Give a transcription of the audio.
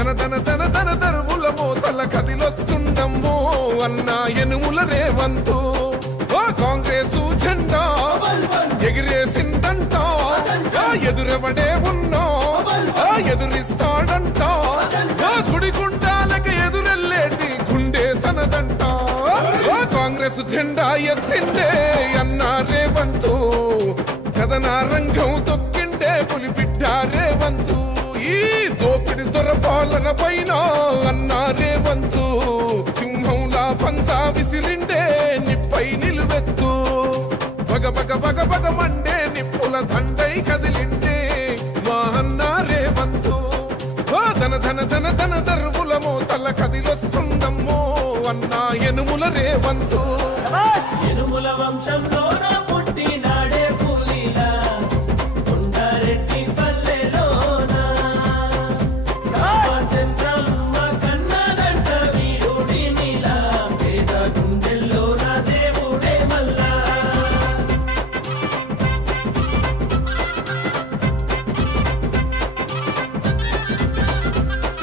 ధన ధన ధన ధన దరువుల మోతల కదిలొస్తుండమ్మో అన్నా యనుముల రేవంతు కాంగ్రెస్ జెండా ఎగిరేసిందంట ఎదురెవడే ఉన్నా ఎదురిస్తాడంట సుడిగుండాలకు ఎదురెళ్ళేటి గుండె తనదంట కాంగ్రెస్ జెండా ఎత్తిండే అన్నా రేవంతు కథనా రంగం తొక్కిండే పులిబిడ్డ రేవంతు ఈ దోపిడి దొరపాలన పైన అన్నా రేవంతు సింహంలా పంజా విసిరిండే నిప్పై నిలువెత్తు బగ బగ బగ బగ మండే నిప్పుల దండై కదిలిండే మా అన్నా రేవంతు ధన ధన ధన ధన దరువుల మోతల కదిలొస్తుందమ్మో అన్నా యనుముల రేవంతు యనుముల వంశంలో